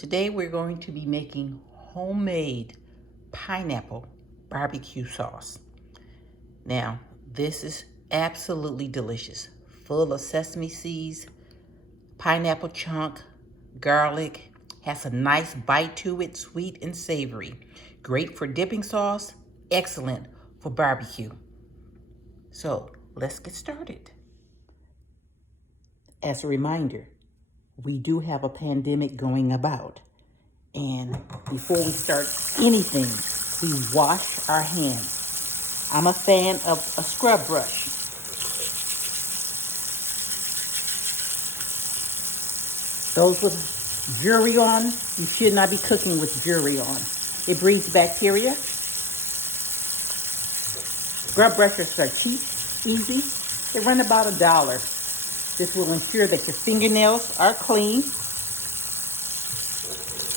Today we're going to be making homemade pineapple barbecue sauce. Now, this is absolutely delicious, full of sesame seeds, pineapple chunk, garlic, has a nice bite to it, sweet and savory. Great for dipping sauce, excellent for barbecue. So, let's get started. As a reminder, we do have a pandemic going about. And before we start anything, we wash our hands. I'm a fan of a scrub brush. Those with jewelry on, you should not be cooking with jewelry on. It breeds bacteria. Scrub brushes are cheap, easy. They run about $1. This will ensure that your fingernails are clean.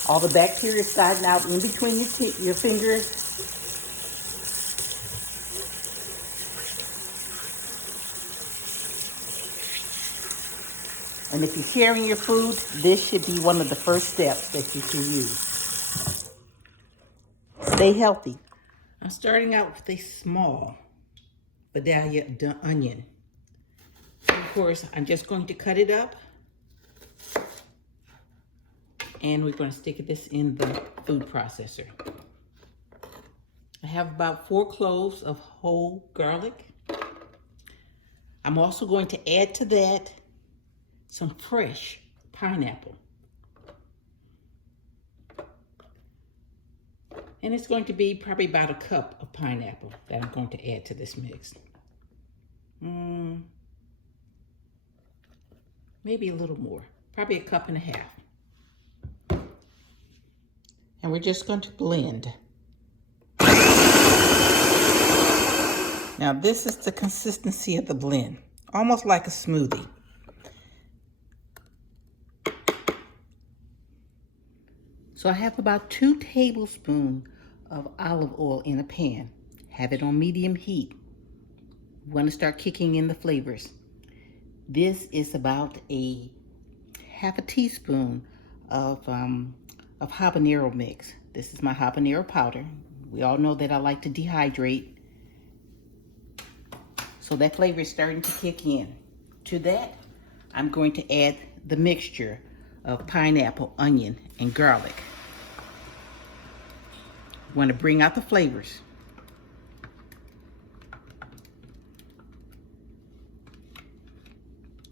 All the bacteria sliding out in between your fingers. And if you're sharing your food, this should be one of the first steps that you should use. Stay healthy. I'm starting out with a small Vidalia onion. Of course, I'm just going to cut it up. And we're going to stick this in the food processor. I have about 4 cloves of whole garlic. I'm also going to add to that some fresh pineapple. And it's going to be probably about a cup of pineapple that I'm going to add to this mix. Maybe a little more, probably a cup and a half. And we're just going to blend. Now this is the consistency of the blend, almost like a smoothie. So I have about 2 tablespoons of olive oil in a pan. Have it on medium heat. You want to start kicking in the flavors. This is about a half a teaspoon of habanero mix. This is my habanero powder. We all know that I like to dehydrate. So that flavor is starting to kick in. To that, I'm going to add the mixture of pineapple, onion, and garlic. You want to bring out the flavors.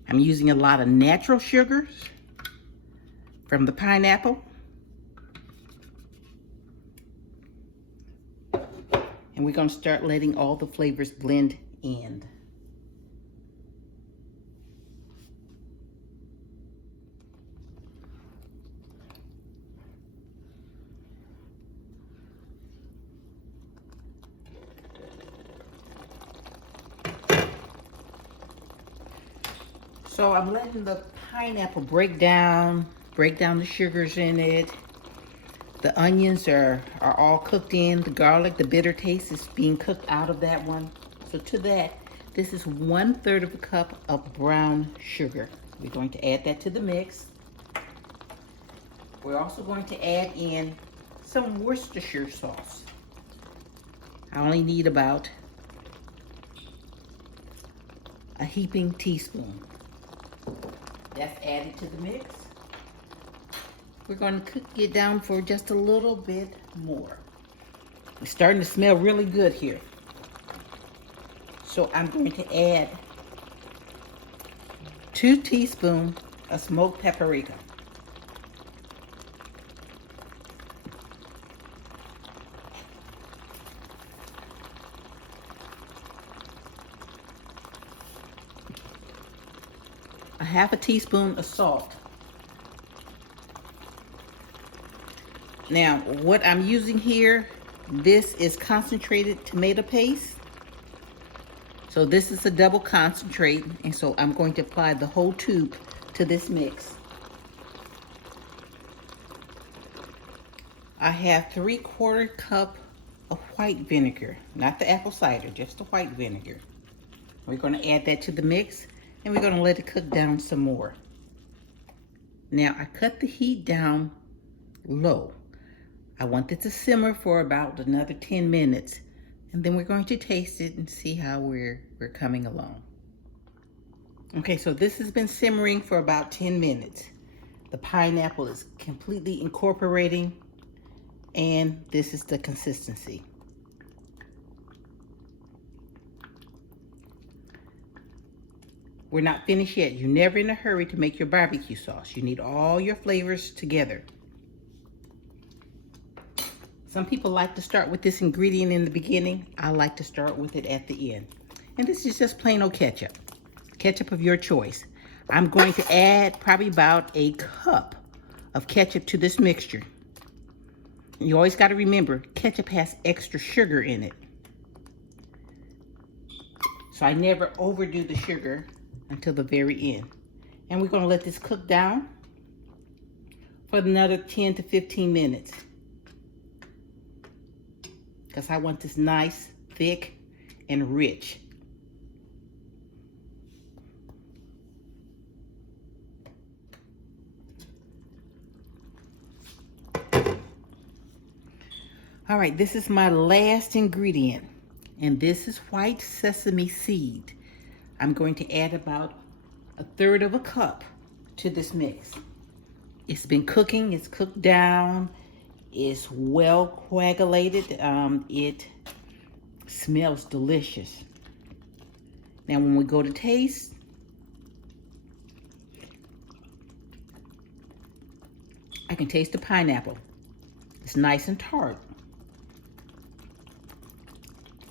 I'm using a lot of natural sugars from the pineapple. And we're going to start letting all the flavors blend in. So I'm letting the pineapple break down the sugars in it. The onions are all cooked in. The garlic, the bitter taste is being cooked out of that one. So to that, this is 1/3 of a cup of brown sugar. We're going to add that to the mix. We're also going to add in some Worcestershire sauce. I only need about a heaping teaspoon. That's added to the mix. We're going to cook it down for just a little bit more. It's starting to smell really good here. So I'm going to add 2 teaspoons of smoked paprika. A half a teaspoon of salt. Now, what I'm using here, this is concentrated tomato paste. So this is a double concentrate, and so I'm going to apply the whole tube to this mix. I have 3/4 cup of white vinegar, not the apple cider, just the white vinegar. We're going to add that to the mix, and we're going to let it cook down some more. Now, I cut the heat down low. I want it to simmer for about another 10 minutes, and then we're going to taste it and see how we're coming along. Okay, so this has been simmering for about 10 minutes. The pineapple is completely incorporating, and this is the consistency. We're not finished yet. You're never in a hurry to make your barbecue sauce. You need all your flavors together. Some people like to start with this ingredient in the beginning. I like to start with it at the end. And this is just plain old ketchup. Ketchup of your choice. I'm going to add probably about a cup of ketchup to this mixture. You always got to remember, ketchup has extra sugar in it. So I never overdo the sugar until the very end. And we're going to let this cook down for another 10 to 15 minutes. Because I want this nice, thick, and rich. All right, this is my last ingredient, and this is white sesame seed. I'm going to add about 1/3 of a cup to this mix. It's been cooking, it's cooked down, it's well coagulated. It smells delicious. Now when we go to taste, I can taste the pineapple. It's nice and tart.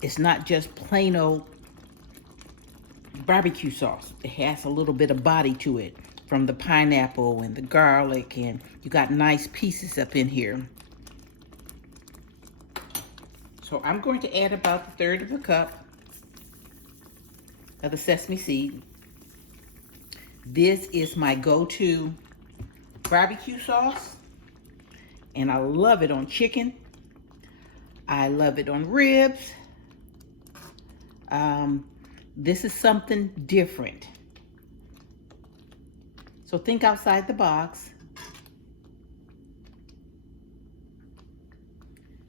It's not just plain old barbecue sauce. It has a little bit of body to it from the pineapple and the garlic, and you got nice pieces up in here. So I'm going to add about 1/3 of a cup of the sesame seed. This is my go-to barbecue sauce, and I love it on chicken. I love it on ribs. This is something different. So think outside the box.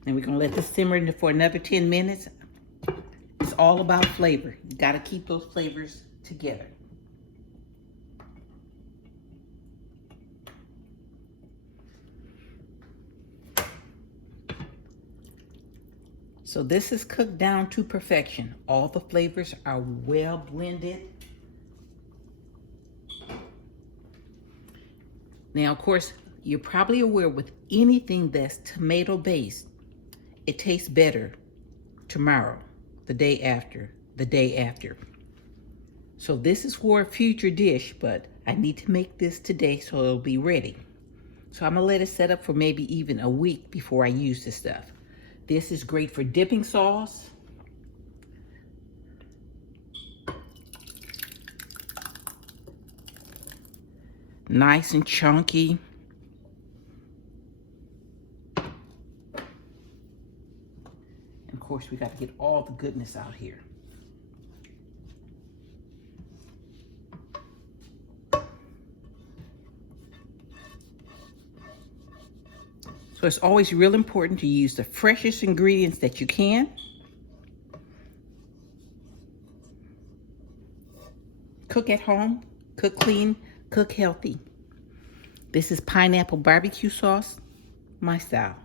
And we're gonna let this simmer for another 10 minutes. It's all about flavor. You gotta keep those flavors together. So this is cooked down to perfection. All the flavors are well blended. Now, of course, you're probably aware with anything that's tomato based, it tastes better tomorrow, the day after, the day after. So this is for a future dish, but I need to make this today so it'll be ready. So I'm gonna let it set up for maybe even a week before I use this stuff. This is great for dipping sauce. Nice and chunky. And of course, we got to get all the goodness out here. So it's always real important to use the freshest ingredients that you can. Cook at home, cook clean, cook healthy. This is pineapple barbecue sauce, my style.